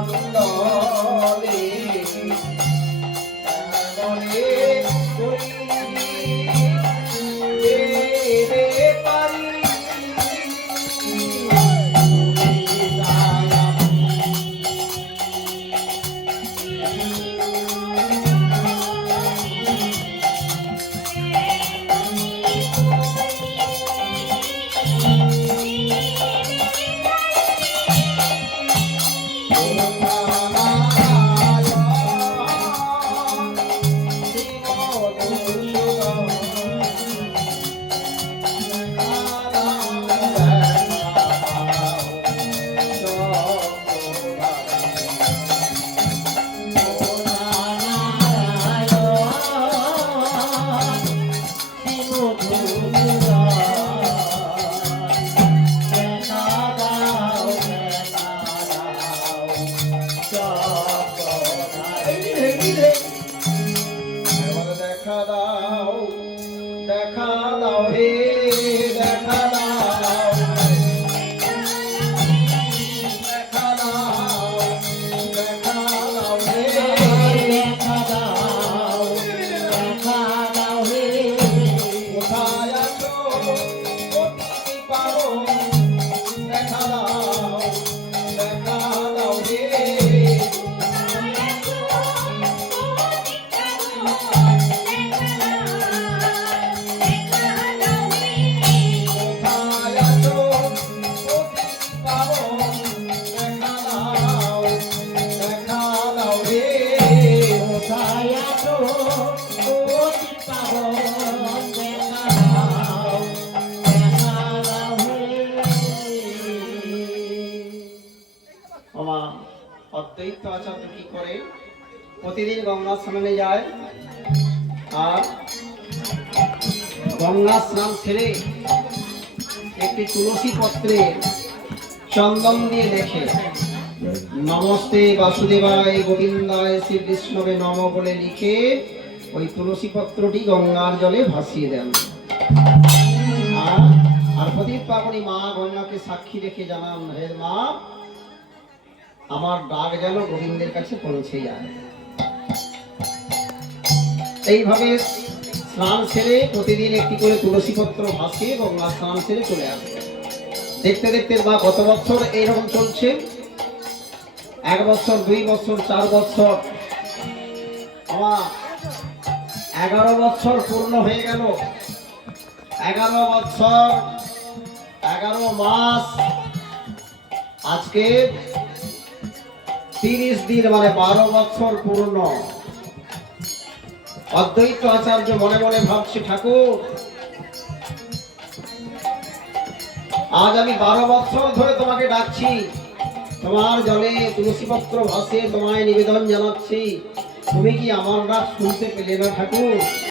দেখা অদ্বৈত আচার্য কি করে? প্রতিদিন গঙ্গা স্নানে যায় আর গঙ্গা স্নান সেরে একটি তুলসী পত্রে চন্দন দিয়ে লেখে নমস্তে বাসুদেবায়, গোবিন্দায় শ্রী বিষ্ণবে নম বলে লিখে ওই তুলসী পত্রটি গঙ্গার জলে ভাসিয়ে দেন। আর প্রদীপ পাবনি মা গঙ্গাকে সাক্ষী রেখে জানান, হে মা আমার ডাক যেন গোবিন্দের কাছে পৌঁছে যায়। এইভাবে স্নান সেরে প্রতিদিন একটি করে তুলসী পত্র ভাসিয়ে গঙ্গা স্নান সেরে চলে আসে। দেখতে দেখতে বা গত বছর এইরকম চলছে? এক বছর, দুই বছর, চার বছর। আমার এগারো বছর পূর্ণ হয়ে গেল। এগারো বছর, এগারো মাস। আজকে তিরিশ দিন মানে বারো বছর পূর্ণ। অদ্বৈত আচার্য মনে মনে ভাবছে, ঠাকুর, আজ আমি বারো বছর ধরে তোমাকে ডাকছি। তোমার জলে তুলসী পত্র ভাসিয়ে তোমায় নিবেদন জানাচ্ছি। তুমি কি আমার ডাক শুনতে পেলে না, ঠাকুর?